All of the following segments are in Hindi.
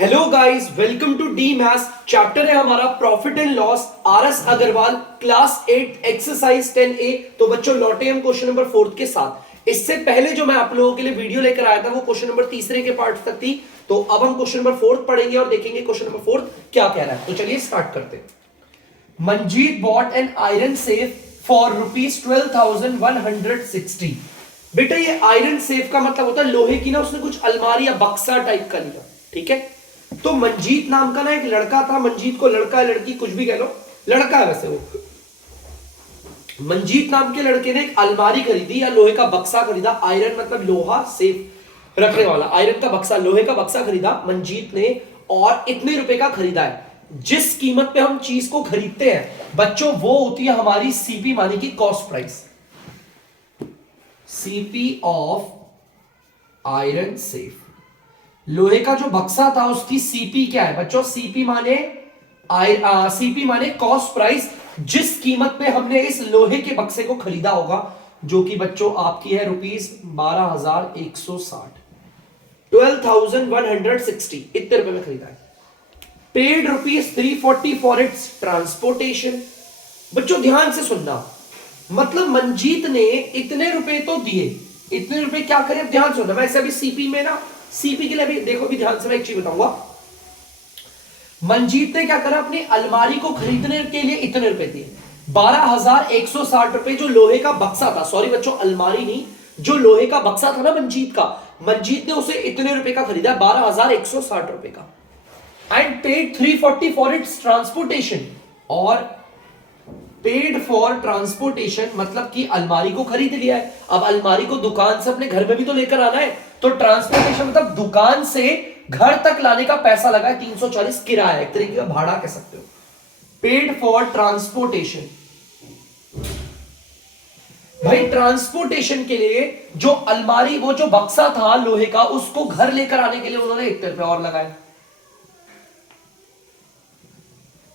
Hello guys, welcome to the maths. Chapter है हमारा profit and loss, RS Aggarwal, class 8 exercise 10A। तो बच्चों लौटे हम क्वेश्चन नंबर 4 के साथ। इससे पहले जो मैं आप लोगों के लिए वीडियो लेकर आया था वो क्वेश्चन नंबर तीसरे के पार्ट तक थी। तो अब हम क्वेश्चन नंबर 4 पढ़ेंगे और देखेंगे क्वेश्चन नंबर 4 क्या कह रहा है। तो चलिए स्टार्ट करते हैं। Manjeet bot an iron safe for ₹12,160। बेटा ये आयरन सेफ का मतलब होता है लोहे की ना, उसने कुछ अलमारी या बक्सा टाइप का लिया, ठीक है। तो मंजीत नाम का ना एक लड़का था, मंजीत को लड़का लड़की कुछ भी कह लो, लड़का है वैसे वो। मंजीत नाम के लड़के ने एक अलमारी खरीदी या लोहे का बक्सा खरीदा। आयरन मतलब लोहा, सेफ रखने वाला, आयरन का बक्सा, लोहे का बक्सा खरीदा मंजीत ने, और इतने रुपए का खरीदा है। जिस कीमत पे हम चीज को खरीदते हैं बच्चों वो होती है हमारी सीपी, मानी की cost price. CP of iron safe. लोहे का जो बक्सा था उसकी सीपी क्या है बच्चों? सीपी माने कॉस्ट प्राइस, जिस कीमत पे हमने इस लोहे के बक्से को खरीदा होगा, जो कि बच्चों आपकी है ₹12,160, 12,160 इतने रुपए में खरीदा है। Paid ₹340 for its transportation. बच्चों ध्यान से सुनना, मतलब मंजीत ने इतने रुपए तो दिए, इतने रुपए क्या करें, अब ध्यान सुनना। वैसे अभी सीपी में ना, सीपी के लिए भी देखो, भी ध्यान से मैं एक चीज बताऊंगा। मंजीत ने क्या करा, अपनी अलमारी को खरीदने के लिए इतने रुपए दिए, ₹12,160 जो लोहे का बक्सा था। सॉरी बच्चों, अलमारी नहीं, जो लोहे का बक्सा था ना मंजीत का, मंजीत ने उसे इतने रुपए का खरीदा, ₹12,160 का। And paid 340 for its transportation, और पेड फॉर ट्रांसपोर्टेशन मतलब कि अलमारी को खरीद लिया है। अब अलमारी को दुकान से अपने घर में भी तो लेकर आना है, तो ट्रांसपोर्टेशन मतलब दुकान से घर तक लाने का पैसा लगा है 340, किराया, एक तरीके का भाड़ा कह सकते हो। Paid for transportation. भाई ट्रांसपोर्टेशन के लिए जो अलमारी, वो जो बक्सा था लोहे का, उसको घर लेकर आने के लिए उन्होंने ₹1 और लगाए।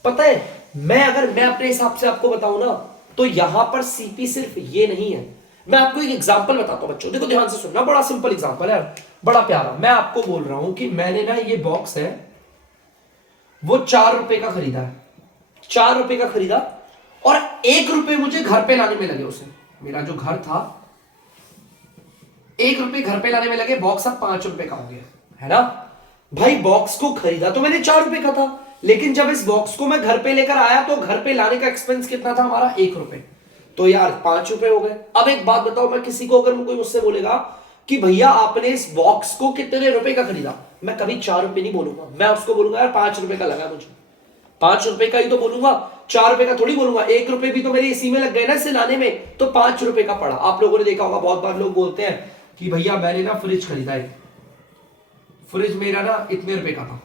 पता है, मैं अपने हिसाब से आपको बताऊं ना, तो यहां पर सीपी सिर्फ ये नहीं है। मैं आपको एक एग्जांपल बताता हूं बच्चों, देखो ध्यान से सुनना, बड़ा सिंपल एग्जांपल है, बड़ा प्यारा। मैं आपको बोल रहा हूं कि मैंने ना ये बॉक्स है वो ₹4 का खरीदा है, ₹4 का खरीदा, और ₹1 मुझे घर पे लाने में लगे उसे। मेरा जो घर था, ₹1 घर पे लाने में लगे, बॉक्स अब ₹5 का हो गया, है ना। भाई बॉक्स को खरीदा तो मैंने ₹4 का था, लेकिन जब इस बॉक्स को मैं घर पे लेकर आया तो घर पे लाने का एक्सपेंस कितना था हमारा? ₹1। तो यार ₹5 हो गए। अब एक बात बताओ, मैं किसी को अगर कोई मुझसे बोलेगा कि भैया आपने इस बॉक्स को कितने रुपए का खरीदा, मैं कभी ₹4 नहीं बोलूंगा, मैं उसको बोलूंगा यार ₹5 का लगा मुझे, ₹5 का ही तो बोलूंगा, ₹4 का थोड़ी बोलूंगा। ₹1 भी तो मेरे इसी में लग गए ना इसे लाने में, तो ₹5 का पड़ा। आप लोगों ने देखा होगा, बहुत बार लोग बोलते हैं कि भैया मैंने ना फ्रिज खरीदा है, फ्रिज मेरा ना इतने रुपए का था,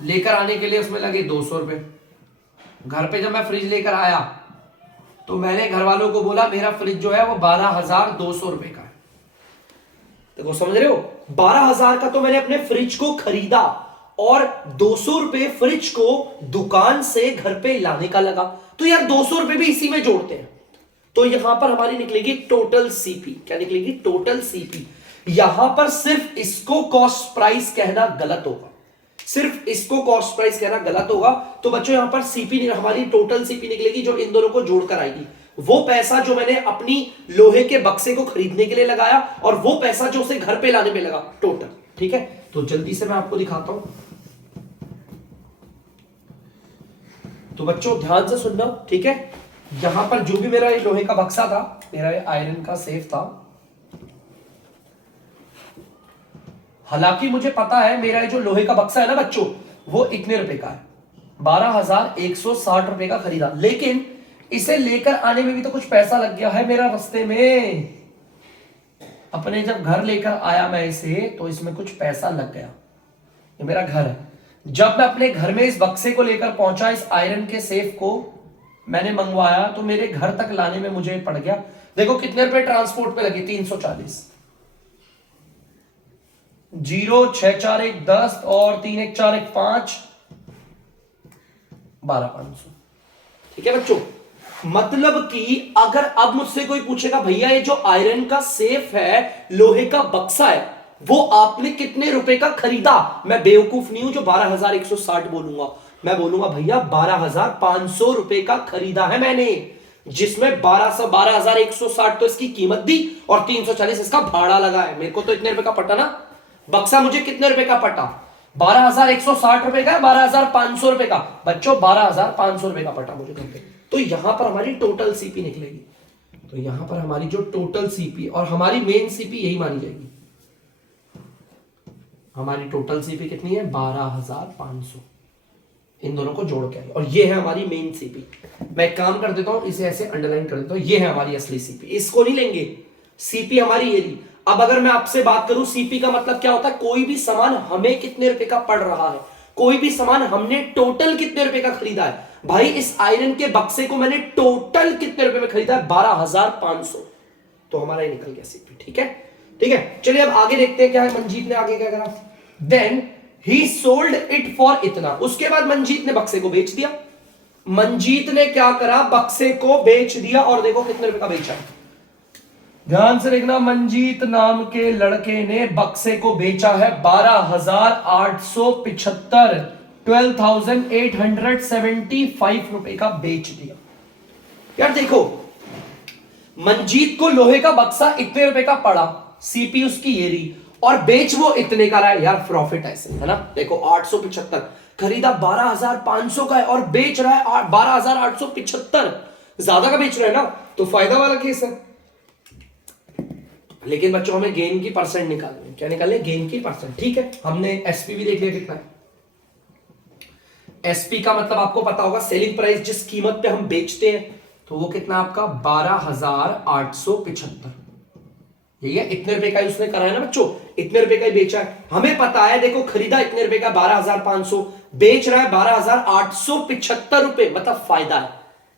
लेकर आने के लिए उसमें लगे ₹200। घर पे जब मैं फ्रिज लेकर आया तो मैंने घर वालों को बोला मेरा फ्रिज जो है वो ₹12,200 का है। देखो समझ रहे हो, 12,000 का तो मैंने अपने फ्रिज को खरीदा, और ₹200 फ्रिज को दुकान से घर पे लाने का लगा, तो यार ₹200 भी इसी में जोड़ते हैं। तो यहां पर हमारी निकलेगी टोटल सीपी। क्या निकलेगी? Total CP. यहां पर सिर्फ इसको कॉस्ट प्राइस कहना गलत होगा, सिर्फ इसको कॉस्ट प्राइस कहना गलत होगा। तो बच्चों यहां पर सीपी, हमारी टोटल सीपी निकलेगी जो इन दोनों को जोड़कर आएगी। वो पैसा जो मैंने अपनी लोहे के बक्से को खरीदने के लिए लगाया, और वो पैसा जो उसे घर पे लाने में लगा, टोटल। ठीक है, तो जल्दी से मैं आपको दिखाता हूं। तो बच्चों ध्यान से सुनना, ठीक है। यहां पर जो भी मेरा लोहे का बक्सा था, मेरा आयरन का सेफ था, हालांकि मुझे पता है मेरा जो लोहे का बक्सा है ना बच्चों, वो इतने रुपए का है, ₹12,160 का खरीदा, लेकिन इसे लेकर आने में भी तो कुछ पैसा लग गया है मेरा रास्ते में। अपने जब घर लेकर आया मैं इसे, तो इसमें कुछ पैसा लग गया। ये मेरा घर है, जब मैं अपने घर में इस बक्से को लेकर पहुंचा, इस आयरन के सेफ को मैंने मंगवाया, तो मेरे घर तक लाने में मुझे पड़ गया, देखो कितने रुपए ट्रांसपोर्ट पे लगे, 340। 0 6 4 1 10 और 3 1 4 1 5, 12,500। ठीक है बच्चों, मतलब कि अगर अब मुझसे कोई पूछेगा भैया ये जो आयरन का सेफ है, लोहे का बक्सा है, वो आपने कितने रुपए का खरीदा। मैं बेवकूफ नहीं हूं जो 12,160 बोलूंगा, मैं बोलूंगा भैया 12,500 रुपए का खरीदा है मैंने, जिसमें 12,160 तो इसकी कीमत दी और 340 इसका भाड़ा लगा है। मेरे को तो इतने रुपए का पटा ना, बक्सा मुझे कितने रुपए का पटा, 12,160 रुपए का, 12,500 रुपए का। बच्चों 12,500 रुपए का पटा मुझे घर पे। तो यहां पर हमारी टोटल सीपी निकलेगी, तो यहां पर हमारी जो टोटल सीपी और हमारी मेन सीपी यही मानी जाएगी। हमारी टोटल सीपी कितनी है, 12,500, इन दोनों को जोड़ के आई, और ये है हमारी मेन सीपी। मैं एक काम कर देता हूं, इसे ऐसे अंडरलाइन कर देता हूं, ये है हमारी असली सीपी, इसको नहीं लेंगे, सीपी हमारी ये ली। अब अगर मैं आपसे बात करूं सीपी का मतलब क्या होता है, कोई भी सामान हमें कितने रुपए का पड़ रहा है, कोई भी सामान हमने टोटल कितने रुपए का खरीदा है। भाई इस आयरन के बक्से को मैंने टोटल कितने रुपए में खरीदा है, 12,500, तो हमारा ये निकल गया सीपी। ठीक है, ठीक है, चलिए अब आगे देखते हैं क्या है। मंजीत ने आगे क्या करा, then he sold it for इतना। उसके बाद मंजीत ने बक्से को बेच दिया। मंजीत ने क्या करा, बक्से को बेच दिया, और देखो कितने रुपए का बेचा। ध्यान से देखना, मंजीत नाम के लड़के ने बक्से को बेचा है 12,875, 12,875 रुपए का बेच दिया। यार देखो, मंजीत को लोहे का बक्सा इतने रुपए का पड़ा, सीपी उसकी ये रही, और बेच वो इतने का रहा है। यार प्रॉफिट ऐसे है ना, देखो 875 खरीदा 12,500 का है और बेच रहा है 12,875, ज्यादा का बेच रहा है ना, तो फायदा वाला केस है। लेकिन बच्चों हमें गेन की परसेंट निकालनी है। क्या निकालनी है, गेन की परसेंट। ठीक है, हमने एसपी भी देख लिया कितना है। एसपी का मतलब आपको पता होगा, सेलिंग प्राइस, जिस कीमत पे हम बेचते हैं, तो वो कितना आपका 12,875। यही है, इतने रुपए का ही उसने करा है ना बच्चों, इतने रुपए का ही बेचा है। हमें पता है, देखो खरीदा इतने रुपए का 12,500, बेच रहा है 12,875 रुपए, मतलब फायदा है।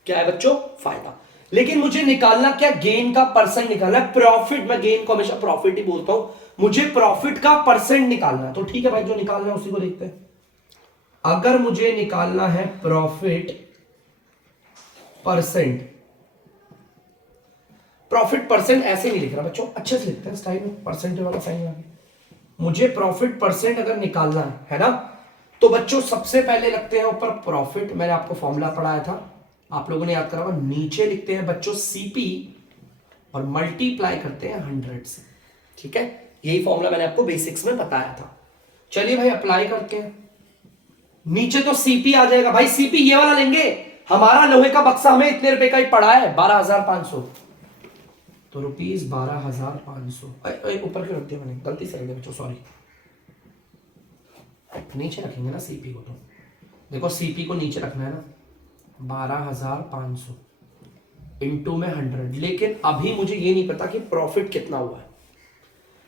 क्या है बच्चों, फायदा। लेकिन मुझे निकालना क्या, गेन का परसेंट निकालना है, प्रॉफिट। मैं गेन को हमेशा प्रॉफिट ही बोलता हूं, मुझे प्रॉफिट का परसेंट निकालना है। तो ठीक है भाई, जो निकालना है उसी को देखते हैं। अगर मुझे निकालना है प्रॉफिट परसेंट, प्रॉफिट परसेंट ऐसे नहीं लिख रहा बच्चों, अच्छे से लिखते हैं स्टाइल में, परसेंटेज वाला साइन आगे। मुझे प्रॉफिट परसेंट अगर निकालना है ना, तो बच्चों सबसे पहले लगते हैं ऊपर प्रॉफिट। मैंने आपको फॉर्मूला पढ़ाया था, आप लोगों ने याद करा होगा। नीचे लिखते हैं बच्चों सीपी और मल्टीप्लाई करते हैं 100 से। ठीक है, यही फॉर्मूला मैंने आपको बेसिक्स में बताया था। चलिए भाई अप्लाई करते हैं। नीचे तो सीपी आ जाएगा भाई, सीपी ये वाला लेंगे, हमारा लोहे का बक्सा हमें इतने रुपए का ही पड़ा है 12,500, तो रुपीज 12,500। ऊपर क्यों रख दिया मैंने, गलती से रख दिया बच्चों, सॉरी। नीचे रखेंगे ना सीपी को, तो देखो सीपी को नीचे रखना है ना, 12,500 इंटू में 100। लेकिन अभी मुझे ये नहीं पता कि प्रॉफिट कितना हुआ है,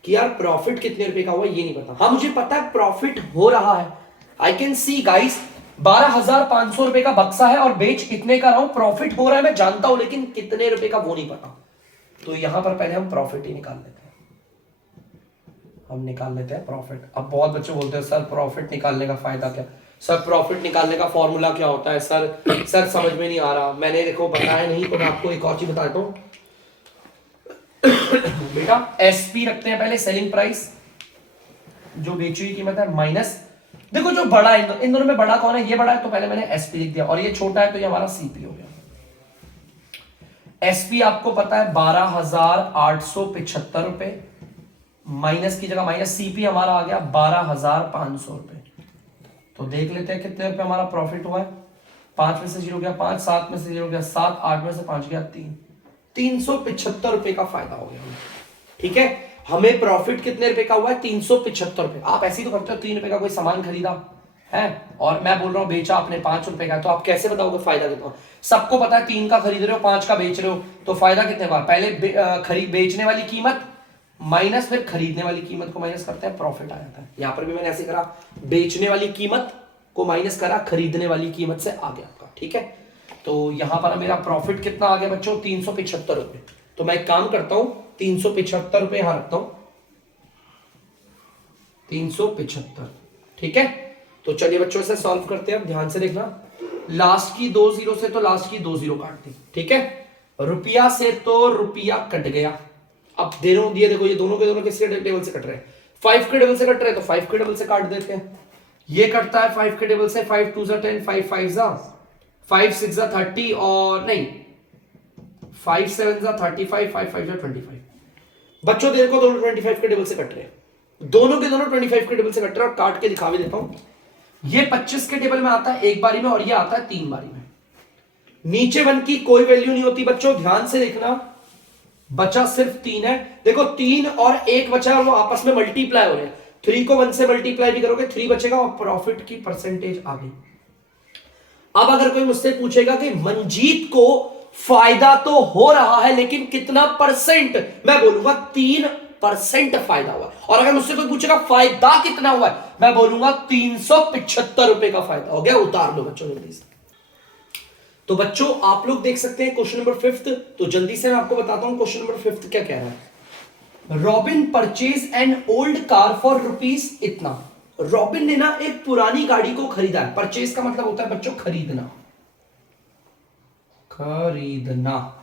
कि यार प्रॉफिट कितने रुपए का हुआ ये नहीं पता। हाँ मुझे पता है प्रॉफिट हो रहा है, आई कैन सी गाइस, 12,500 रुपए का बक्सा है और बेच कितने का रहा हूं, प्रॉफिट हो रहा है मैं जानता हूं, लेकिन कितने रुपए का वो नहीं पता। तो यहां पर पहले हम प्रॉफिट ही निकाल लेते हैं, हम निकाल लेते हैं प्रॉफिट। अब बहुत बच्चे बोलते हैं सर प्रॉफिट निकालने का फायदा क्या, सर प्रॉफिट निकालने का फॉर्मूला क्या होता है, सर समझ में नहीं आ रहा। मैंने देखो बताया नहीं, तो मैं आपको एक और चीज बता देता हूं बेटा। एसपी रखते हैं पहले, सेलिंग प्राइस, जो बेची हुई कीमत है, माइनस, देखो जो बड़ा है इन दोनों में बड़ा कौन है, ये बड़ा है, तो पहले मैंने एसपी लिख दिया, और ये छोटा है तो ये हमारा सीपी हो गया। एसपी आपको पता है 12,875 रुपए, माइनस की जगह माइनस, सीपी हमारा आ गया 12,500 रुपए। तो देख लेते हैं कितने रुपए हमारा प्रॉफिट हुआ है। 5 में से 0 गया 5, 7 में से 0 गया 7, 8 में से 5 गया 3, 375 रुपए का फायदा हो गया। ठीक है, हमें प्रॉफिट कितने रुपए का हुआ है, 375 रुपए। आप ऐसे ही तो करते हो, 3 रुपए का कोई सामान खरीदा है और मैं बोल रहा हूं बेचा आपने 5 रुपए का, तो आप कैसे बताओगे फायदा कितना। सबको पता है 3 का खरीद रहे हो 5 का बेच रहे हो, तो फायदा कितने का, पहले खरीद बेचने वाली कीमत माइनस, फिर खरीदने वाली कीमत को माइनस करते हैं, प्रॉफिट आ जाता है। यहां पर भी मैंने ऐसे करा, बेचने वाली कीमत को माइनस करा, खरीदने वाली कीमत से आ गया आपका। ठीक है, तो यहां पर मेरा प्रॉफिट कितना आ गया बच्चों, 375 रुपए। तो मैं एक काम करता हूं, 375 रुपए यहां रखता हूं, 375। ठीक है, तो चलिए बच्चों से सॉल्व करते हैं। ध्यान से देखना, लास्ट की 2 जीरो से तो लास्ट की 2 जीरो काट दी। ठीक है, रुपया से तो रुपया कट गया। अब दिए देखो, ये दोनों के दोनों किस टेबल से कट रहे हैं, 5 के डबल से कट रहे तो 5 के डबल से काट देते हैं। ये कटता है 5 के डबल से, 5 2 जा 10, 5 5 जा 5 6 जा 30 और नहीं 5 7 जा 35, 5 5 जा 25। बच्चों देखो दोनों 25 के डबल से कट रहे हैं, दोनों के दोनों 25 के टेबल से कट रहे हैं और काट के दिखा भी देता हूं। ये 25 के टेबल में आता है एक बारी में और ये आता है 3 बारी में। नीचे 1 की कोई वैल्यू नहीं होती बच्चों, ध्यान से देखना, बचा सिर्फ 3 है। देखो 3 और 1 बचा और वो आपस में मल्टीप्लाई हो रहे हैं। 3 को 1 से मल्टीप्लाई भी करोगे 3 बचेगा और प्रॉफिट की परसेंटेज आ गई। अब अगर कोई मुझसे पूछेगा कि मंजीत को फायदा तो हो रहा है लेकिन कितना परसेंट, मैं बोलूंगा 3% फायदा हुआ। और अगर मुझसे कोई पूछेगा फायदा कितना हुआ है, मैं बोलूंगा 375 रुपए का फायदा हो गया। उतार लो बच्चों जल्दी से। तो बच्चों आप लोग देख सकते हैं क्वेश्चन नंबर 5। तो जल्दी से मैं आपको बताता हूं क्वेश्चन नंबर 5 क्या कह रहा है। Robin purchase an old car for rupees इतना। रॉबिन ने ना एक पुरानी गाड़ी को खरीदा है। परचेज का मतलब होता है बच्चों खरीदना, खरीदना।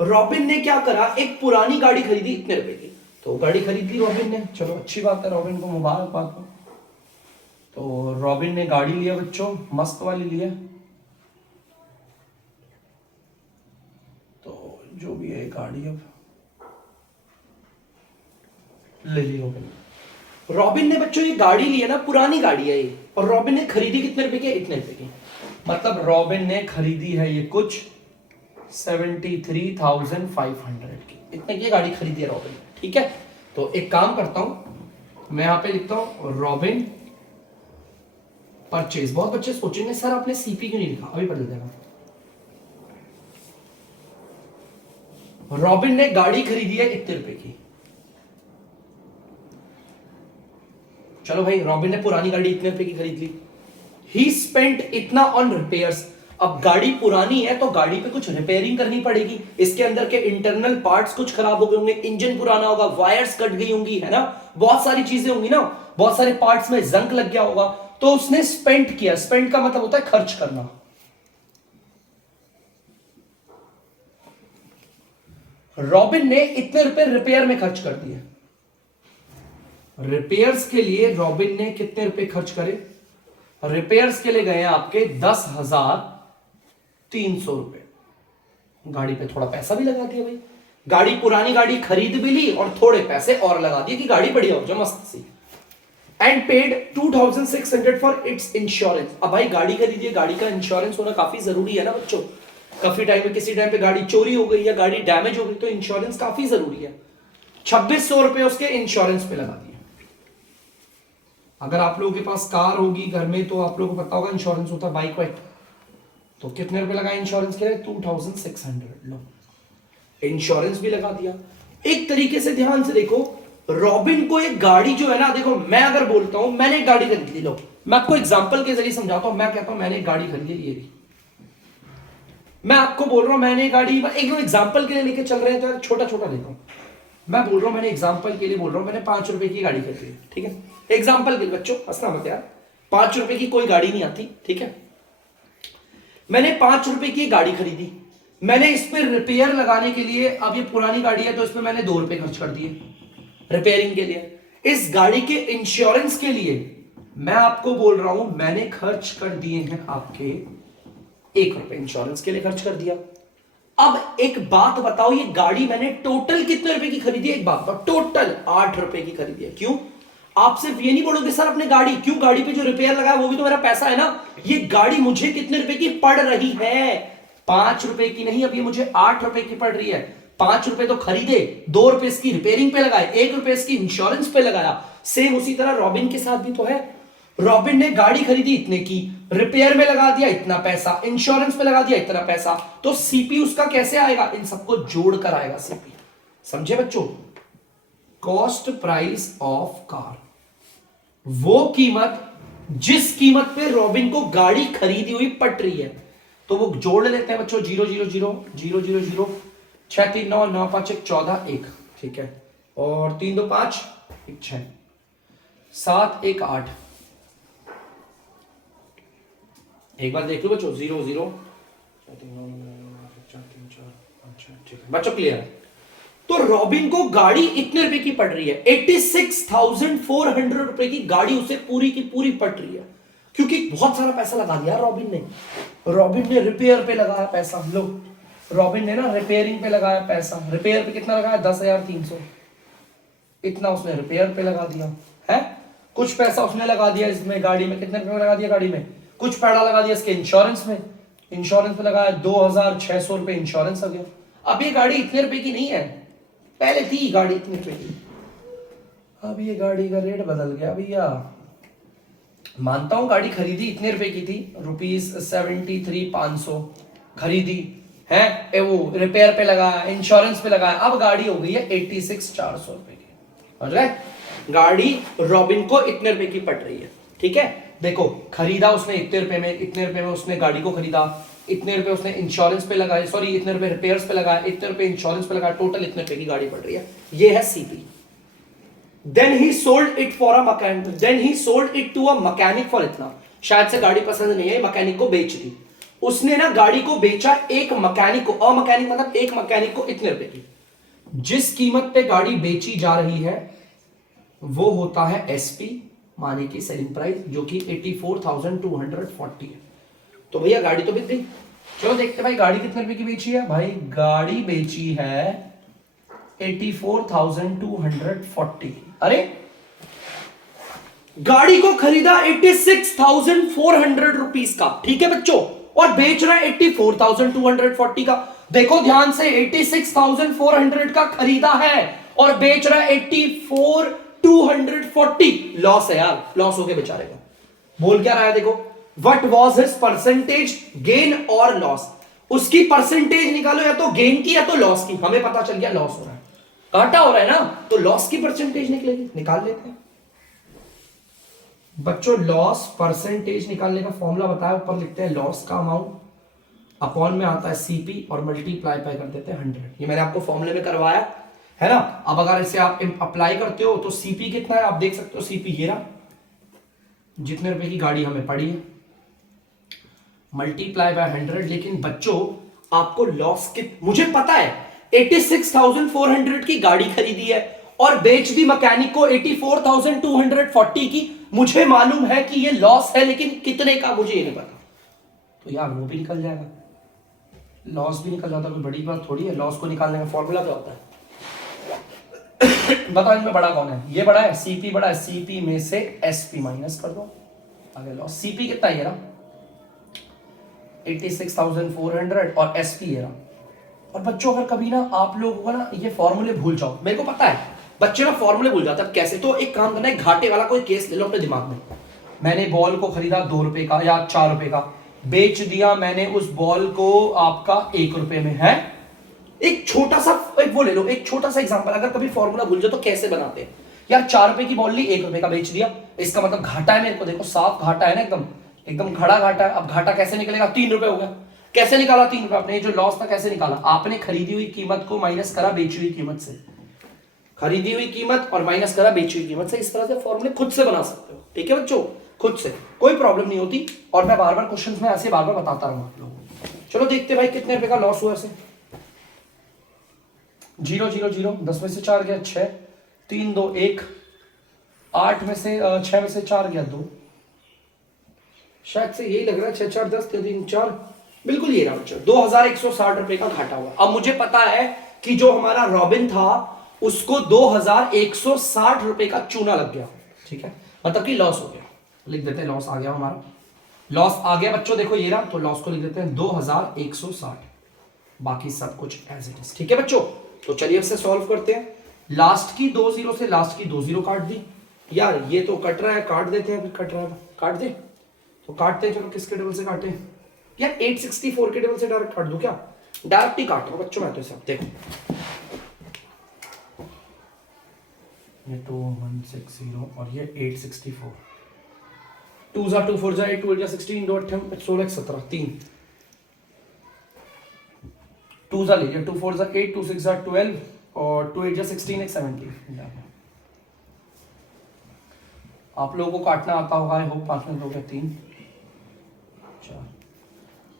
रॉबिन ने क्या करा, एक पुरानी गाड़ी खरीदी इतने रुपए की। तो गाड़ी खरीद ली रॉबिन ने, चलो अच्छी बात है, रॉबिन को मुबारकबाद हो। तो रॉबिन ने गाड़ी लिया बच्चों, मस्त वाली लिया। तो जो भी है गाड़ी अब ले ली रॉबिन। रॉबिन ने बच्चों ये गाड़ी ली है ना, पुरानी गाड़ी है ये, और रॉबिन ने खरीदी कितने रुपए की, इतने रुपए की। मतलब रॉबिन ने खरीदी है ये कुछ 73,500 की, इतने की गाड़ी खरीदी है रॉबिन। ठीक है, तो एक काम करता हूं मैं यहां पे लिखता हूं रॉबिन परचेज। बहुत बच्चे सोचेंगे सर आपने सीपी क्यों नहीं लिखा, अभी बदल देगा। रॉबिन ने गाड़ी खरीदी है इतने रुपए की। चलो भाई रॉबिन ने पुरानी गाड़ी इतने रुपए की खरीद ली। ही स्पेंट इतना ऑन रिपेयर्स। अब गाड़ी पुरानी है तो गाड़ी पे कुछ रिपेयरिंग करनी पड़ेगी। इसके अंदर के इंटरनल पार्ट्स कुछ खराब हो गए होंगे, इंजन पुराना होगा, वायर्स कट गई होंगी, है ना, बहुत सारी चीजें होंगी ना, बहुत सारे पार्ट्स में जंग लग गया होगा। तो उसने स्पेंट किया। स्पेंट का मतलब होता है खर्च करना। रॉबिन ने इतने रुपए रिपेयर में खर्च कर दिए। रिपेयर्स के लिए रॉबिन ने कितने रुपए खर्च करे, रिपेयर्स के लिए गए आपके 10,300 रुपए। गाड़ी पे थोड़ा पैसा भी लगा दिया भाई, गाड़ी पुरानी गाड़ी खरीद भी ली और थोड़े पैसे और लगा दिए कि गाड़ी बढ़िया हो जाए मस्त सी। And paid 2,600 for its insurance. अब भाई गाड़ी खरीदी, गाड़ी का इंश्योरेंस होना काफी जरूरी है ना बच्चों। काफी टाइम में किसी टाइम पे गाड़ी चोरी हो गई या गाड़ी डैमेज हो गई तो इंश्योरेंस काफी जरूरी है। 2,600 रुपए उसके इंश्योरेंस पे लगा दिए। अगर आप लोगों के पास कार होगी घर में तो आप लोगों को पता होगा इंश्योरेंस होता है बाइक वाइक। तो कितने रुपए लगाए इंश्योरेंस के लिए, 2,600। लो इंश्योरेंस भी लगा दिया। एक तरीके से ध्यान से देखो, रॉबिन को एक गाड़ी जो है ना, देखो मैं अगर बोलता हूं मैंने एक गाड़ी खरीद ली, लो मैं आपको एग्जांपल के जरिए समझाता हूं। मैं कहता हूं मैंने एक गाड़ी खरीदी, ये भी मैं आपको बोल रहा हूं मैंने एक गाड़ी, एक एग्जांपल के लिए लेके चल रहे हैं तो छोटा छोटा लेता हूं। मैं बोल रहा हूं मैंने एग्जांपल के लिए बोल रहा हूं मैंने 5 रुपए की गाड़ी खरीदी, ठीक है, एग्जांपल के लिए बच्चों हंसना मत यार, 5 रुपए की कोई गाड़ी नहीं आती, ठीक है। मैंने 5 रुपए की गाड़ी खरीदी, मैंने इस पे रिपेयर लगाने के लिए, अब ये पुरानी गाड़ी है तो इसमें मैंने 2 रुपए खर्च कर दिए रिपेयरिंग के लिए। इस गाड़ी के इंश्योरेंस के लिए मैं आपको बोल रहा हूं मैंने खर्च कर दिए हैं आपके 1 रुपए इंश्योरेंस के लिए खर्च कर दिया। अब एक बात बताओ, ये गाड़ी मैंने टोटल कितने रुपए की खरीदी है, एक बात बताओ, टोटल 8 रुपए की खरीदी है। क्यों? आप सिर्फ ये नहीं बोलोगे सर अपने गाड़ी क्यों, गाड़ी पे जो रिपेयर लगा है वो भी तो मेरा पैसा है ना। ये गाड़ी मुझे कितने रुपए की पड़ रही है, 5 रुपए की नहीं, अब ये मुझे 8 रुपए की पड़ रही है। 5 रुपए तो खरीदे, 2 रुपए इसकी रिपेयरिंग पे लगाए, 1 रुपए इसकी इंश्योरेंस पे लगाया। सेम उसी तरह रॉबिन के साथ भी तो है। रॉबिन ने गाड़ी खरीदी इतने की, रिपेयर में लगा दिया इतना पैसा, इंश्योरेंस पे लगा दिया इतना पैसा, तो सीपी उसका कैसे आएगा, इन सबको जोड़कर आएगा सीपी। समझे बच्चों? कॉस्ट प्राइस ऑफ कार, वो कीमत जिस कीमत पे रॉबिन को गाड़ी खरीदी हुई पड़ रही है, तो वो जोड़ लेते हैं बच्चों, 0 0 0 0 0 0 6 3 9 9 5 1 14 1, ठीक है, और 3 2 5 1 6 7 1 8। एक बार देख लो बच्चों, 0 0 4 3 9 4 3 4 5 6, ठीक है बच्चों क्लियर है। तो रॉबिन को गाड़ी इतने रुपए की पड़ रही है, 86,400 रुपए की गाड़ी उसे पूरी की पूरी पड़ रही है, क्योंकि बहुत सारा पैसा लगा दिया रॉबिन ने रिपेयर पे लगाया पैसा। लो, रॉबिन ने ना रिपेयरिंग पे लगाया पैसा। रिपेयर पे कितना लगाया? 10,300। इतना उसने रिपेयर पे लगा दिया है। कुछ पैसा उसने लगा दिया इसमें, गाड़ी में कितने रुपए लगा दिया गाड़ी में, कुछ पैसा लगा दिया इसके इंश्योरेंस में। इंश्योरेंस पे लगाया 2,600 रुपए इंश्योरेंस आ गया। अब ये गाड़ी इतने रुपए की नहीं है, पहले थी गाड़ी इतने रुपए की। अब ये गाड़ी का रेट बदल गया भैया। मानता हूं गाड़ी खरीदी इतने रुपए की थी, ₹73,500 खरीदी है, वो रिपेयर पे लगाया, इंश्योरेंस पे लगाया, अब गाड़ी हो गई है 86,400 रुपए की। समझ रहे? गाड़ी रॉबिन को इतने रुपए की पड़ रही है, ठीक है। देखो, खरीदा उसने इतने रुपए में उसने गाड़ी को खरीदा, इतने रुपए उसने इंश्योरेंस पे लगाए, सॉरी इतने रुपए रिपेयर्स पे लगाए, इतने रुपए इंश्योरेंस पे लगाए, टोटल इतने रुपए की गाड़ी पड़ रही है। ये है CP. Then he sold it for a mechanic. Then he sold it to a mechanic for इतना। शायद से गाड़ी पसंद नहीं है, मैकेनिक को बेच दी। उसने ना गाड़ी को बेचा एक मैकेनिक को, और मैकेनिक मतलब एक मैकेनिक को इतने रुपए की। जिस कीमत पे गाड़ी बेची जा रही है वो होता है एसपी, माने की सेलिंग प्राइस, जो कि 84,240 है। तो भैया गाड़ी तो बिक गई। चलो देखते भाई गाड़ी कितने रुपए की बेची है। भाई गाड़ी बेची है 84,240। अरे गाड़ी को खरीदा 86,400 रुपीस का, ठीक है बच्चों, और बेच रहा है 84,240 का। देखो ध्यान से, 86,400 का खरीदा है और बेच रहा है 84,240। लॉस है यार, लॉस हो गया बेचारे का। बोल क्या रहा है देखो, what was his percentage gain और लॉस। उसकी परसेंटेज निकालो, या तो गेन की या तो लॉस की। हमें पता चल गया लॉस हो रहा है, घाटा हो रहा है ना, तो लॉस की परसेंटेज निकलेगी, निकाल लेते हैं बच्चों। लॉस परसेंटेज निकालने का फॉर्मूला बताया, ऊपर लिखते हैं लॉस का अमाउंट, अपॉन में आता है सीपी और मल्टीप्लाई कर देते हैं 100। ये मैंने आपको फॉर्मूले में करवाया है ना। अब अगर इसे आप अप्लाई करते हो तो सीपी कितना है आप देख सकते हो। सीपी ये रहा, जितने रुपए की गाड़ी हमें पड़ी है, मल्टीप्लाई बाय 100। लेकिन बच्चों आपको लॉस मुझे पता है 86,400 की गाड़ी खरीदी है और बेच दी मैकेनिक को 84,240 की। मुझे मालूम है कि ये लॉस है, लेकिन कितने का मुझे ये नहीं पता। तो यार वो भी निकल जाएगा, लॉस भी निकल जाता, कोई बड़ी बात थोड़ी है। लॉस को निकालने का फॉर्मूला क्या होता है बताओ, इनमें बड़ा कौन है? ये बड़ा है, सीपी बड़ा है। सीपी में से एसपी माइनस कर दो, आगे लॉस। सीपी कितना है? 86,400 और एसपी ये रहा। और बच्चों अगर कभी ना आप लोगों को ना ये फॉर्मूले भूल जाओ, मेरे को पता है बच्चे ना फॉर्मूले भूल जाते हैं। कैसे? तो एक काम करना है, घाटे वाला कोई केस ले लो अपने दिमाग में। मैंने बॉल को खरीदा 2 रुपए का या 4 रुपए का, बेच दिया मैंने उस बॉल को आपका 1 रुपए में, है। एक छोटा सा एक वो ले लो, एक छोटा सा एग्जांपल। अगर कभी फॉर्मूला भूल जाओ तो कैसे बनाते हैं यार। 4 रुपए की बॉल ली, 1 रुपए का बेच दिया, इसका मतलब घाटा है मेरे को। देखो साफ घाटा है ना, एकदम एकदम खड़ा घाटा है। अब घाटा कैसे निकलेगा? 3 रुपए हो गया। कैसे निकाला 3 रुपए? आपने जो लॉस था कैसे निकाला? आपने खरीदी हुई कीमत को माइनस करा बेची हुई कीमत से, खरीदी हुई कीमत और माइनस करा बेची हुई कीमत से। इस तरह से फॉर्मूले खुद से बना सकते हो, ठीक है बच्चों, खुद से, कोई प्रॉब्लम नहीं होती। और मैं बार बार क्वेश्चंस में ऐसे बार बार बताता रहूंगा आप लोगों को। चलो देखते भाई कितने रुपए का लॉस हुआ ऐसे। 0 0 0, 10 में से 4 गया 6, 3 2 1, 8 में से 6 में से 4 गया 2, शायद से यही लग रहा है। 6 4 10 3 4, बिल्कुल ये रहा बच्चों। 2,160 रुपए का घाटा हुआ। अब मुझे पता है कि जो हमारा रॉबिन था उसको 2,160 रुपए का चूना लग गया, ठीक है, मतलब कि लॉस हो गया। लिख देते हैं लॉस आ गया, हमारा लॉस आ गया बच्चों। देखो ये रहा, तो लॉस को लिख देते हैं 2,160, बाकी सब कुछ एज इट इज, ठीक है बच्चों। तो चलिए इसे सॉल्व करते हैं। लास्ट की 2 0 से लास्ट की 2 0 काट दी यार, ये तो कट रहा है, काट देते हैं। कट रहा है, काट दे तो काटते हैं। चलो किसके टेबल से काटे यार? 864 के टेबल से डायरेक्ट काट दो क्या? डायरेक्ट ही काट रहा हूं बच्चों मैं तो इसे। देखो ये 2160 और ये 864, 2 जा 2 4 जा 8 2 8 जा 16 2 8 16 17 3 2 जा लीजिए, 2 4 जा 8 2 6 जा 12 और 2 8 जा 16 1 17। आप लोगों को काटना आता होगा, आई होप। 5 में 2 गया 3 4।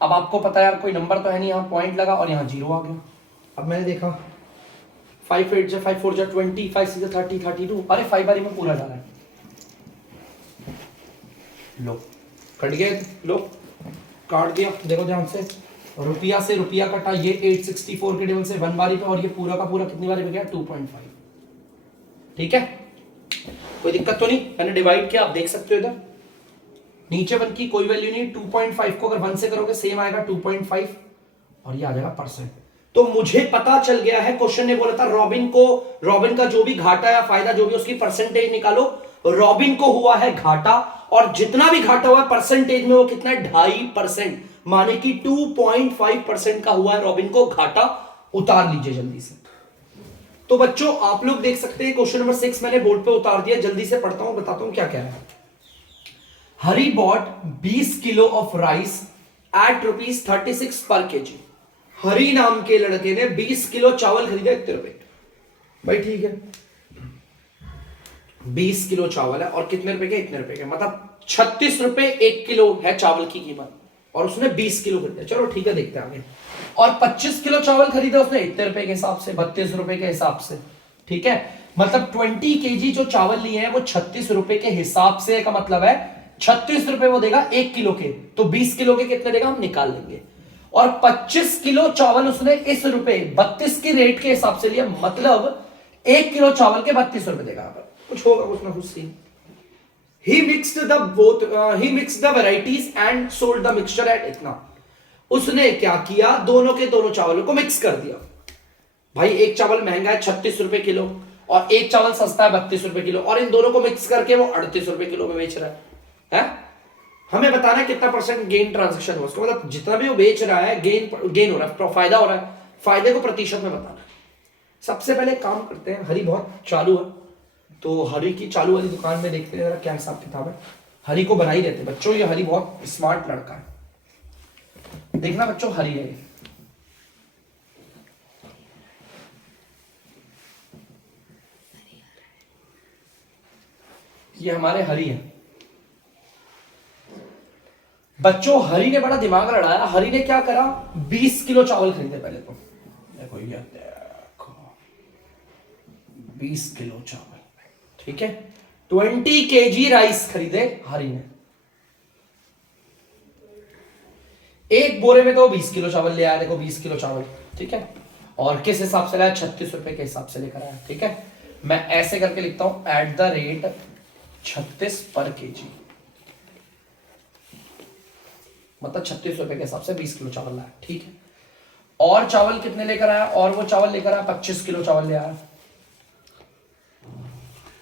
अब आपको पता है यार कोई नंबर तो है नहीं, यहाँ पॉइंट लगा और यहाँ 0 आ गया। अब मैंने देखा 5 8 जा 5 4 जा 20, 5 6 जा 30, 32। अरे 5 बारी में पूरा जाना है। लो कट गया, लो काट दिया। देखो ध्यान से रुपया कटा, ये 864 के टेबल से 1 बारी पे, और ये पूरा का पूरा कितनी बारी पे गया 2.5। ठीक है, कोई दिक्कत तो नहीं, मैंने डिवाइड किया, आप देख सकते हो इधर नीचे 1 की कोई वैल्यू नहीं। 2.5 को अगर 1 से करोगे सेम आएगा 2.5, और ये आ जाएगा परसेंट। तो मुझे पता चल गया है, क्वेश्चन ने बोला था रॉबिन का जो भी घाटा या फायदा जो भी उसकी परसेंटेज निकालो। रॉबिन को हुआ है घाटा, और जितना भी घाटा हुआ है परसेंटेज में वो कितना है 2.5%, माने कि 2.5% का हुआ है रॉबिन को घाटा। उतार लीजिए जल्दी से। तो बच्चों आप लोग देख सकते हैं क्वेश्चन नंबर 6 मैंने बोर्ड पे उतार दिया, जल्दी से पढ़ता हूं, बताता हूं क्या क्या है। Hari bought 20 kilo of rice at ₹36 per KG. हरी नाम के लड़के ने 20 किलो चावल खरीदा इतने रुपए। भाई ठीक है, 20 किलो चावल है और कितने रुपए के, इतने रुपए के, मतलब 36 रुपए 1 किलो है चावल की कीमत, और उसने 20 किलो खरीदा। चलो ठीक है, देखते हैं आगे। और 25 किलो चावल खरीदा उसने इतने रुपए के हिसाब से, 32 रुपए के हिसाब से। ठीक है, मतलब 20 केजी जो चावल लिए हैं वो 36 रुपए के हिसाब से, का मतलब है 36 रुपए वो देगा 1 किलो के, तो 20 किलो के कितने देगा हम निकाल लेंगे। और 25 किलो चावल उसने इस रुपए 32 की रेट के हिसाब से लिया, मतलब 1 किलो चावल के 32 रुपए देगा। कुछ होगा कुछ ना कुछ scene. He mixed the varieties and sold the mixture at इतना। उसने क्या किया, दोनों के दोनों चावलों को मिक्स कर दिया। भाई एक चावल महंगा है 36 रुपए किलो, और एक चावल सस्ता है 32 रुपए किलो, और इन दोनों को मिक्स करके वो 38 रुपए किलो में बेच रहा है? हमें बताना है कितना परसेंट गेन ट्रांजेक्शन हुआ उसको, मतलब जितना भी वो बेच रहा है गेन हो रहा है, फायदा हो रहा है, फायदे को प्रतिशत में बताना है। सबसे पहले काम करते हैं, हरी बहुत चालू है तो हरी की चालू वाली दुकान में देखते हैं जरा क्या हिसाब किताब है। हरी को बना ही रहते बच्चों, ये हरी बहुत स्मार्ट लड़का है। देखना बच्चों, हरी है ये हमारे हरी है बच्चों। हरी ने बड़ा दिमाग लड़ाया। हरी ने क्या करा, 20 किलो चावल खरीदे पहले तो। देखो ये देखो 20 किलो चावल, ठीक है। 20 केजी राइस खरीदे हरी ने। एक बोरे में तो 20 किलो चावल ले आया, देखो 20 किलो चावल, ठीक है। और किस हिसाब से लाया, 36 रुपए के हिसाब से लेकर आया, ठीक है। मैं ऐसे करके लिखता हूं @ 36 पर केजी, मतलब 36 रुपए के हिसाब से 20 किलो चावल लाया, ठीक है। और चावल कितने लेकर आया, और वो चावल लेकर आया 25 किलो चावल ले आया।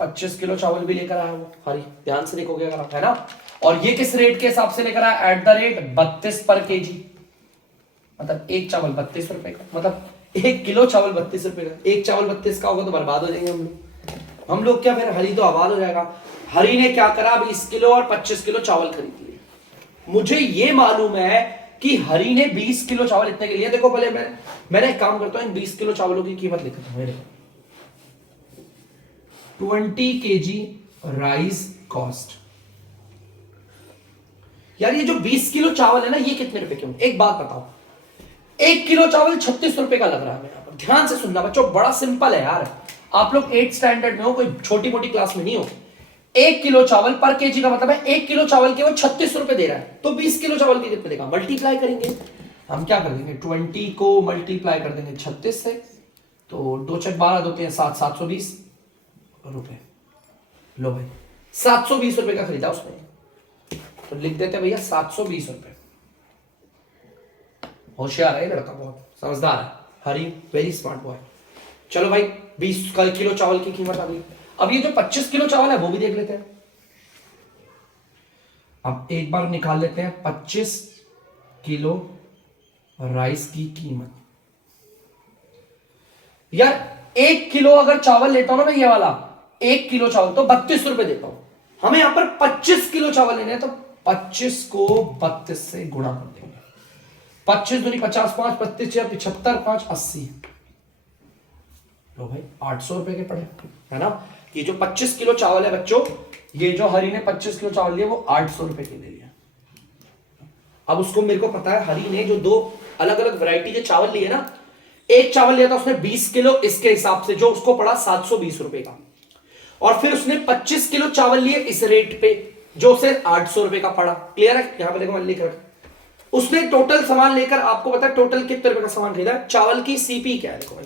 25 किलो चावल भी लेकर आया वो हरी, ध्यान से देखोगे अगर आप, है ना। और ये किस रेट के हिसाब से लेकर आया, @ 32 पर केजी, मतलब एक चावल 32 रुपए का, मतलब 1 किलो चावल 32 रुपए का। एक चावल 32 का होगा तो बर्बाद हो जाएंगे हम लोग क्या, फिर हरी तो आबाद हो जाएगा। हरी ने क्या करा, 20 किलो और 25 किलो चावल खरीद लिए। मुझे ये मालूम है कि हरी ने 20 किलो चावल इतने के लिए। देखो पहले मैंने एक काम करता हूं, इन 20 किलो चावलों की कीमत लिखता हूं। 20 केजी राइस कॉस्ट। यार ये जो 20 किलो चावल है ना, ये कितने रुपए के होंगे, एक बात बताओ। 1 किलो चावल 36 रुपए का लग रहा है मेरे पर। ध्यान से सुनना बच्चों, बड़ा सिंपल है यार। आप लोग 8th स्टैंडर्ड में हो, कोई छोटी मोटी क्लास में नहीं हो। 1 किलो चावल पर केजी का मतलब है 1 किलो चावल के वो 36 रुपए दे रहा है, तो 20 किलो चावल के कितने देगा, मल्टीप्लाई करेंगे। हम क्या कर देंगे, 20 को मल्टीप्लाई कर देंगे 36 से, तो 2 × 12 2 × 7 720 रुपए। लो भाई 720 रुपए का खरीदा उसने, तो लिख देते भैया 720 रुपए। होशियार है लड़का, बहुत समझदार है हरी, वेरी स्मार्ट बॉय। चलो भाई 20 किलो चावल की कीमत आ गई। अब ये जो 25 किलो चावल है वो भी देख लेते हैं। अब एक बार निकाल लेते हैं 25 किलो राइस की कीमत। यार 1 किलो अगर चावल लेता हूं ना मैं, ये वाला 1 किलो चावल तो 32 रुपए देता हूं। हमें यहां पर 25 किलो चावल लेने हैं, तो 25 को 32 से गुणा कर देंगे। 25 दूनी 50, 5 25 75, 5 80। लो भाई 800 रुपए के पड़े, है ना। ये जो 25 किलो चावल है बच्चों, ये जो हरी ने 25 किलो चावल लिया वो 800 रुपए के ले लिया। अब उसको, मेरे को पता है हरी ने जो 2 अलग अलग वैरायटी के चावल लिए ना, एक चावल लिया था उसने 20 किलो, इसके हिसाब से जो उसको पड़ा 720 रुपए का। और फिर उसने 25 किलो चावल लिए इस रेट पे, जो उसे 800 रुपए का पड़ा। क्लियर है? यहां पे देखो लिख रखा, उसने टोटल सामान लेकर, आपको पता है टोटल कितने रुपए का सामान खरीदा। चावल की सीपी क्या है, देखो भाई,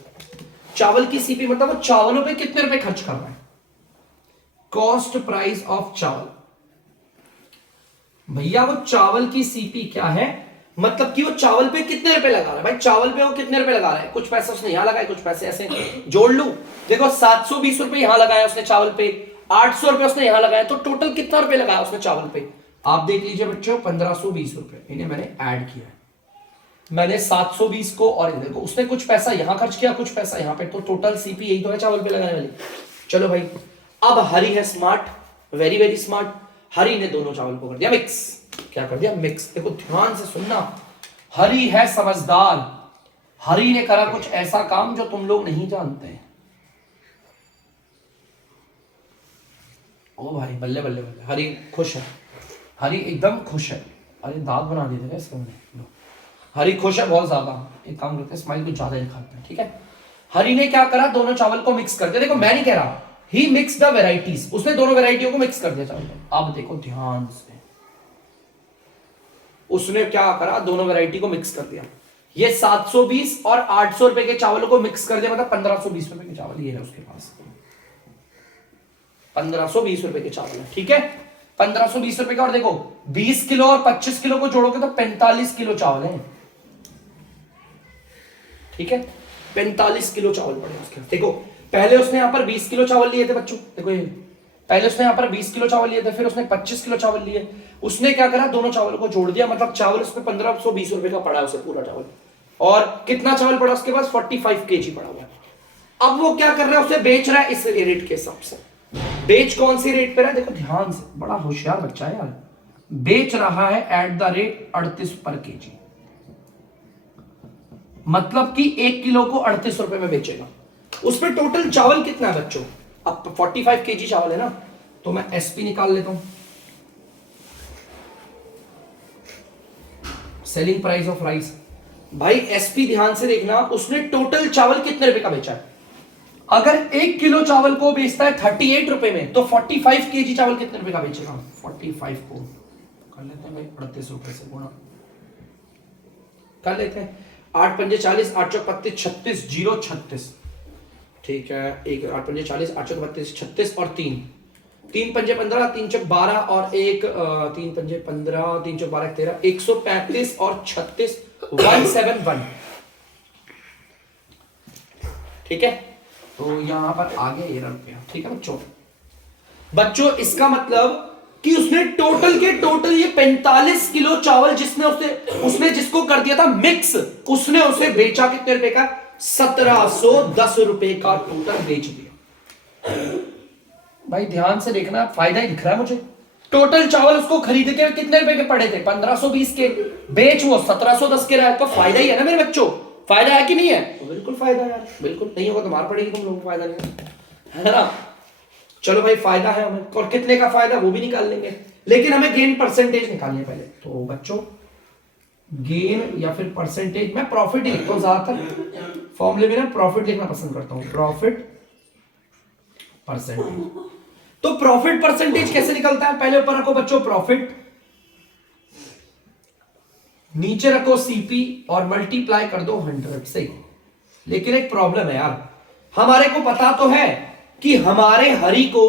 चावल की सीपी मतलब वो चावलों पे कितने रुपए खर्च कर रहा है। कॉस्ट प्राइस ऑफ चावल, भैया वो चावल की सीपी क्या है, मतलब कि वो चावल पे कितने रुपए लगा रहा है। भाई चावल पे वो कितने रुपए लगा रहा है, कुछ पैसे उसने यहां लगाए, कुछ पैसे ऐसे जोड़ लू। देखो 720 रुपए यहां लगाया उसने चावल पे, 800 रुपए उसने यहां लगाया, तो टोटल कितना रुपए लगाया उसने चावल पे, आप देख लीजिए बच्चों, 1520 रुपए इन्हें मैंने ऐड किया है। मैंने 720 को, और देखो उसने कुछ पैसा यहां खर्च किया, कुछ पैसा यहां पे, तो टोटल सीपी यही तो है चावल पे लगाने वाली। चलो भाई, अब हरी है स्मार्ट, वेरी वेरी स्मार्ट, हरी ने दोनों चावल को कर दिया मिक्स। क्या कर दिया? मिक्स। देखो ध्यान से सुनना, हरी है समझदार, हरी ने करा कुछ ऐसा काम जो तुम लोग नहीं जानते। ओ भाई बल्ले बल्ले बल्ले, हरी खुश है, हरी एकदम खुश है। अरे दांत बना दिए थे इसके मैंने। हरी खुश है बहुत ज्यादा। एक काम करते हैं, स्माइल कुछ ज्यादा ही दिखाते हैं, ठीक है। हरी ने क्या करा, दोनों चावल को मिक्स कर दिया। देखो मैं नहीं कह रहा, ही मिक्स द वेराइटीज, उसने दोनों वेराइटियों को मिक्स कर दिया चावल में। अब देखो ध्यान से, उसने क्या करा, दोनों वेराइटी को मिक्स कर दिया। ये 720 और 800 रुपए के चावलों को मिक्स कर दिया, मतलब 1520 रुपए के चावल ये है उसके पास। 1520 रुपए के चावल है, ठीक है, 1520 रुपए का। और देखो 20 किलो और 25 किलो को जोड़ोगे तो 45 किलो चावल है, ठीक है, 45 किलो चावल पड़े उसके। देखो पहले उसने यहां पर 20 किलो चावल लिए थे बच्चों, देखो ये पहले उसने यहां पर 20 किलो चावल लिए थे, फिर उसने 25 किलो चावल लिए। उसने क्या करा, दोनों चावल को जोड़ दिया, मतलब चावल उसमें 1520 रुपए का पड़ा उसे पूरा चावल। और कितना चावल पड़ा उसके पास, 45 केजी पड़ा हुआ है। अब वो क्या कर रहा है, उसे बेच रहा है इस रेट के हिसाब से। बेच कौन सी रेट पे रहा है, देखो ध्यान से, बड़ा होशियार बच्चा है यार। बेच रहा है एट द रेट 38 पर केजी, मतलब कि 1 किलो को 38 रुपए में बेचेगा। उसमें टोटल चावल कितना है बच्चों, अब 45 केजी चावल है ना, तो मैं एसपी निकाल लेता हूं, सेलिंग प्राइस ऑफ राइस। भाई एसपी ध्यान से देखना, उसने टोटल चावल कितने रुपए का बेचा है। अगर 1 किलो चावल को बेचता है 38 रुपए में, तो 45 केजी चावल कितने रुपए का बेचेगा। 45 को कर लेते हैं भाई 38 रुपए से गुणा कर लेते हैं, 8 पंजे 40, 8 चौक 32, 36, 0 36, ठीक है। एक 8 पंजे 40, 8 चौक 32, 36 और 3 पंजे 15, 3 चौक 12 और एक 3 पंजे 15, 3 चौक 12, 13, 135 और 36, 171, ठीक है। तो यहां पर आगे ये रुपया, ठीक है बच्चों। बच्चों इसका मतलब कि उसने टोटल के टोटल ये 45 किलो चावल उसने जिसको कर दिया था मिक्स, उसने उसे बेचा कितने रुपए का, 1710 रुपए का टोटल बेच दिया। भाई ध्यान से देखना, फायदा ही दिख रहा है मुझे। टोटल चावल उसको खरीद के कितने रुपए के पड़े थे, 1520 के, बेच वो 1710 के रहा है, तो फायदा ही है ना मेरे बच्चों। फायदा है कि नहीं है, तो बिल्कुल फायदा है यार, बिल्कुल नहीं होगा तो मार पड़ेगी तुम लोगों को, फायदा नहीं है ना। चलो भाई फायदा है हमें, और कितने का फायदा वो भी निकाल लेंगे, लेकिन हमें गेन परसेंटेज निकालनी है पहले। तो बच्चों गेन या फिर परसेंटेज, मैं प्रॉफिट ही लिखता हूं ज्यादातर फॉर्मूले में ना, प्रॉफिट लिखना पसंद करता हूं, प्रॉफिट परसेंटेज। तो प्रॉफिट परसेंटेज कैसे निकलता है, पहले ऊपर रखो बच्चों प्रॉफिट, नीचे रखो सीपी और मल्टीप्लाई कर दो 100 से। लेकिन एक प्रॉब्लम है यार, हमारे को पता तो है कि हमारे हरी को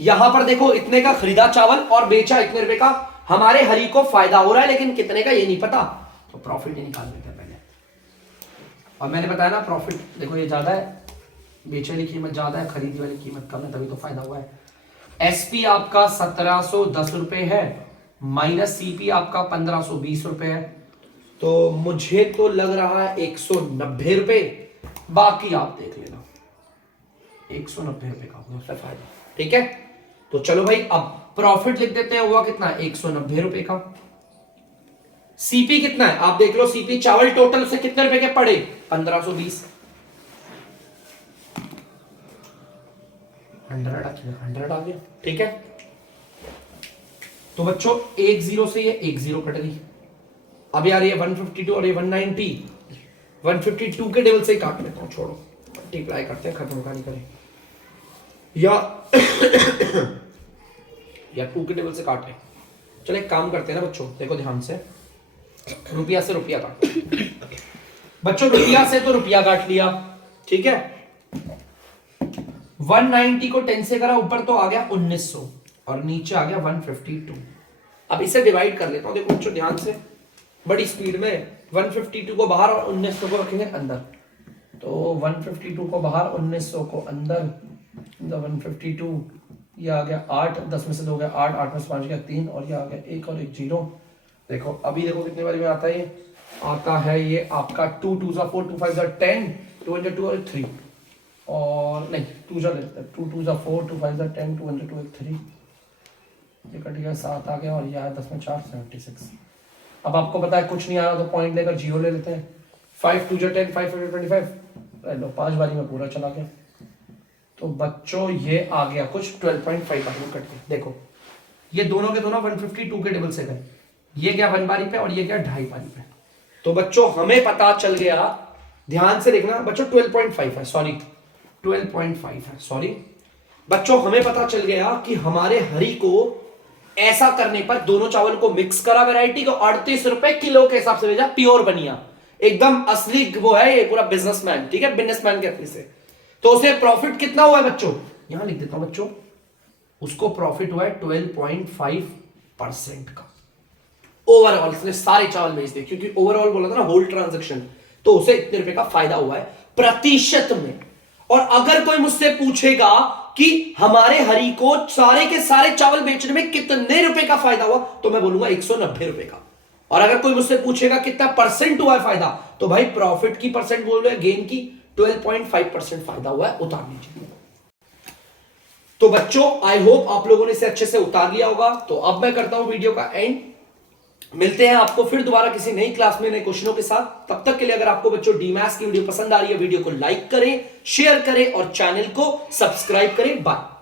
यहां पर देखो इतने का खरीदा चावल और बेचा इतने रुपए का, हमारे हरी को फायदा हो रहा है, लेकिन कितने का ये नहीं पता, तो प्रॉफिट ही निकाल देते हैं पहले। और मैंने बताया ना प्रॉफिट, देखो ये ज्यादा है, बेचे वाली कीमत ज्यादा है, खरीदी वाली कीमत कम है, तभी तो फायदा हुआ है। एसपी आपका 1710 रुपए है, माइनस सीपी आपका 1520 रुपए है, तो मुझे तो लग रहा है 190 रुपए, बाकी आप देख लेना, 190 रुपए का होगा फायदा, ठीक है। तो चलो भाई अब प्रॉफिट लिख देते हैं, हुआ कितना, 190 रुपए का। सीपी कितना है आप देख लो, सीपी चावल टोटल से कितने रुपए के पड़े, 1520, 100 आ गया, ठीक है। तो बच्चों 10 से ये 10 कट गई। अब यार ये 152 और ये 190, 152 के टेबल से ही काट लेता हूं, छोड़ो मल्टीप्लाई करते हैं, खत्म कहानी करें, या या 2 के टेबल से काट लें। चलो एक काम करते हैं ना बच्चों, देखो ध्यान से, रुपया से रुपया काट बच्चों, रुपया से तो रुपया काट लिया, ठीक है। 190 को 10 से करा, ऊपर तो आ गया 1900 और नीचे आ गया 152। अब इसे डिवाइड कर लेता हूं, देखो बच्चों ध्यान से, बड़ी स्पीड में। 152 को बाहर और 1900 को रखेंगे अंदर, तो 152 को बाहर, 1900 को अंदर, 152, ये आ गया 8, 10 में से 2 गया 8, 8 में से 5 गया 3, और ये आ गया 1 और 1 0। देखो अभी देखो कितने बारी में आता है, ये आता है ये आपका 2 2 4 2 5 10, 2 2 और 3, और नहीं 2 जा लेते हैं, 2 2 4 2 5 10, 2 2 और 3, ये कट गया 7 आ गया, और ये आया 10 में 4 76। अब आपको पता है कुछ नहीं आ रहा तो पॉइंट लेकर 0 ले लेते हैं। 5 2 10, 5 5 25, लो 5 बारी में पूरा चला गया। तो बच्चों ये आ गया कुछ 12.5 बारी में कट गया। देखो ये दोनों के दोनों 152 के टेबल से गए, ये गया 1 बारी पे और ये गया 2.5 बारी पे। तो बच्चों हमें पता चल गया, ध्यान से देखना बच्चों, 12.5 है, सॉरी 12.5 है, सॉरी बच्चों, हमें पता चल गया कि हमारे हरी को ऐसा करने पर दोनों चावल को मिक्स करा वैरायटी को, 38 रुपए किलो के हिसाब से भेजा, प्योर बनिया, एकदम असली वो है ये पूरा बिजनेसमैन, ठीक है, बिजनेसमैन के अपने से। तो उसे प्रॉफिट कितना हुआ है बच्चों, यहां लिख देता हूं बच्चों, उसको प्रॉफिट हुआ है 12.5% का ओवरऑल, उसने सारे चावल बेच दिए, क्योंकि ओवरऑल बोला था ना होल ट्रांजैक्शन, तो उसे इतने रुपए का फायदा हुआ है प्रतिशत में। और अगर कोई मुझसे पूछेगा कि हमारे हरी को सारे के सारे चावल बेचने में कितने रुपए का फायदा हुआ, तो मैं बोलूंगा 190 रुपए का। और अगर कोई मुझसे पूछेगा कितना परसेंट हुआ है फायदा, तो भाई प्रॉफिट की परसेंट बोल रहे, गेन की 12.5% फायदा हुआ है, उतार लीजिए। तो बच्चों आई होप आप लोगों ने इसे अच्छे से उतार लिया होगा। तो अब मैं करता हूं वीडियो का एंड, मिलते हैं आपको फिर दोबारा किसी नई क्लास में नए क्वेश्चनों के साथ। तब तक के लिए अगर आपको बच्चों डीमैथ्स की वीडियो पसंद आ रही है, वीडियो को लाइक करें, शेयर करें और चैनल को सब्सक्राइब करें। बाय।